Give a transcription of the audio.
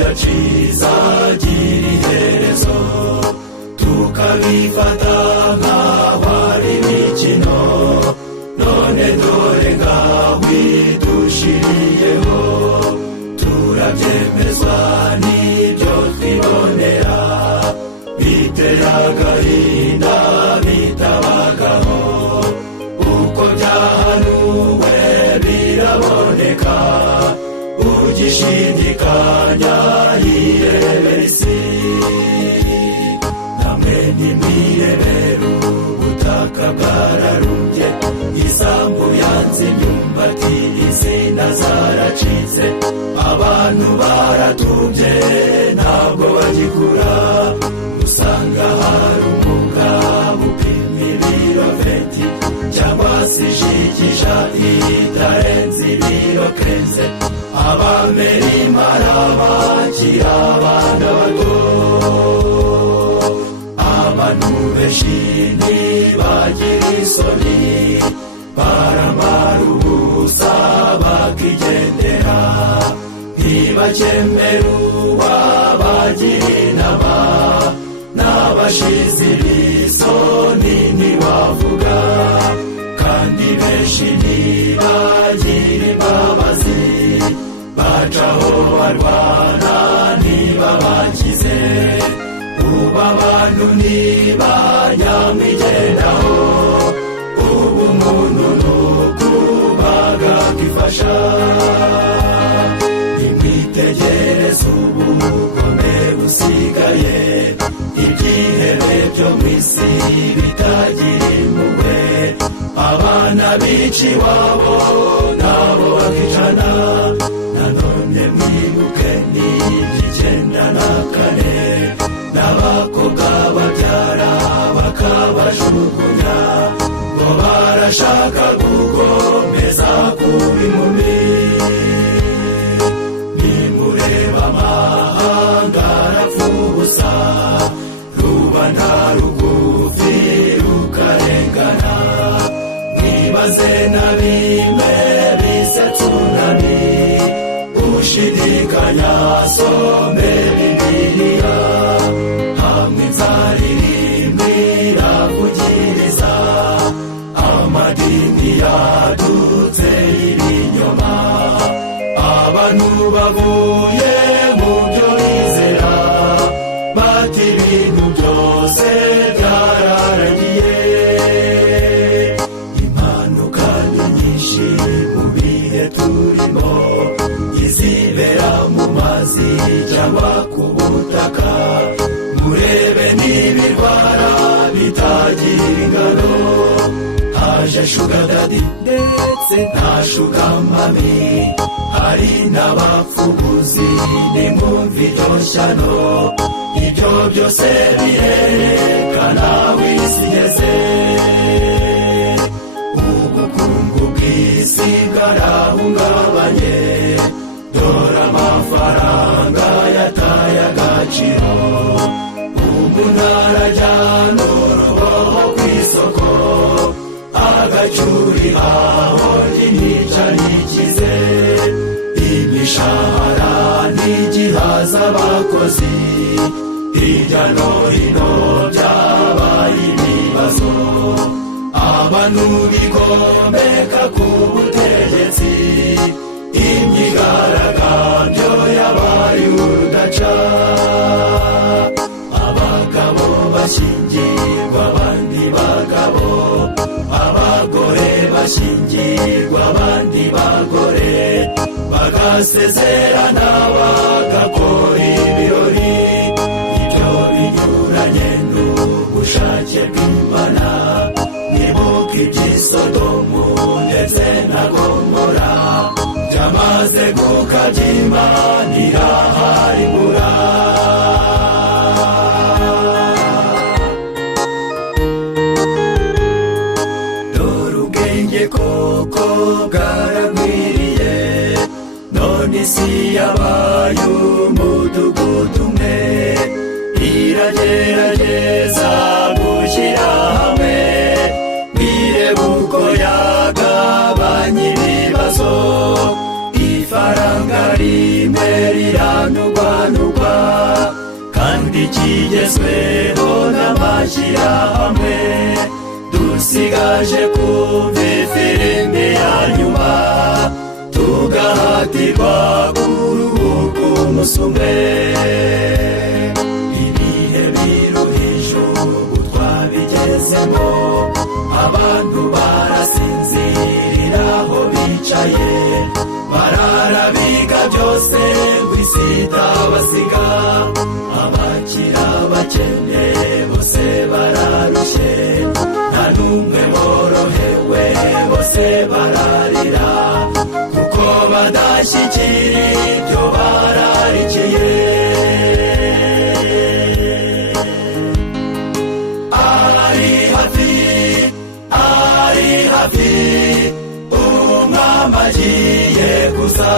yacizagira iherezo tukabifata nk'aho ari imikino none dore ngaho idushiriyeho turabyemezwa n'ibyo twibonera bitera agahinda bitabagaho uko byahanuwe biraboneka ugishidikanya yirebera isi namwe ntimwirebera ubutaka bwararumbye isambu yanze imyumbati izina zaracitse abantu baratumbye ntabwo bagikura usanga hari umugabo upima ibiro 20 cyangwa se ijigija itarenze ibiro 15 abamera imparaba bakiri abana bato abantu benshi ntibagira isoni baramara ubusa bakigendera ntibakemera uwabagira inama n'abashizi b'isoni ntibavuga kandi benshi ntibagira imbabazi bacaho barwana ntibabakize ubu abantu ntibanyamwigendaho ubu umuntu nukubaga kwifasha nimwitegereze ubugome busigaye ibyihebe byo mu isi bitagira impuhwe abana bica iwabo nabo bakicana nanone mwibuke n'94 n'abakobwa babyara bakabajugunya ngo barashaka gukomeza kuba inkumi nimureba amahanga arapfa ubusa rubanda rugufi rukarengana mwibaze na bimwe bise tsunami ushidikanya some bibiliya hamwe inzara irimbi iravugiriza amadini yadutse ibinyoma abantu bavuye mu byo bizera bati ibintu byose byararangiye impanuka ni nyinshi mu bihe turimo izibera mu mazi cyangwa ku butaka murebe n'ibirwara bitagira ingano haje sugar daddy ndetse na sugar mami hari n'abapfubuzi nimwumva iryo shyano ibyo byose birerekana w'isi igeze ubukungu bw'isi bwarahungabanye dore amafaranga yataye agaciro umuntu arajyana uruboho ku isoko agacuri aho ntica ntikize imishahara ntigihaza abakozi hirya no hino byabaye ibibazo abantu bigomeka ku butegetsi imyigaragambyo yabaye urudaca abagabo bashyingirwa abandi bagabo abagore bashyingirwa abandi bagore bagasezerana bagakora ibirori ibyo binyuranye n'ubushake bw'Imana nibuka iby'isodomu ndetse na gomora byamaze gukabya Imana iraharibura dore ubwenge koko bwaragwiriye none isi yabaye umudugudu umwe iragerageza gushyira hamwe bireba uko yagabanya ibibazo ifaranga rimwe riranurwa ikindi kigezweho n'amashyirahamwe dusigaje kumva ifirimbi ya nyuma tugahatirwa kuruhuka umunsi umwe ibihe biruhije ubu twabigezemo abantu barasinzirira aho bicaye barara biga byose ngo isi itabasiga abakira abakene bose bararushye nta n'umwe worohewe bose bararira kuko badashyikira ibyo bararikiye ari hafi umwami agiye kuza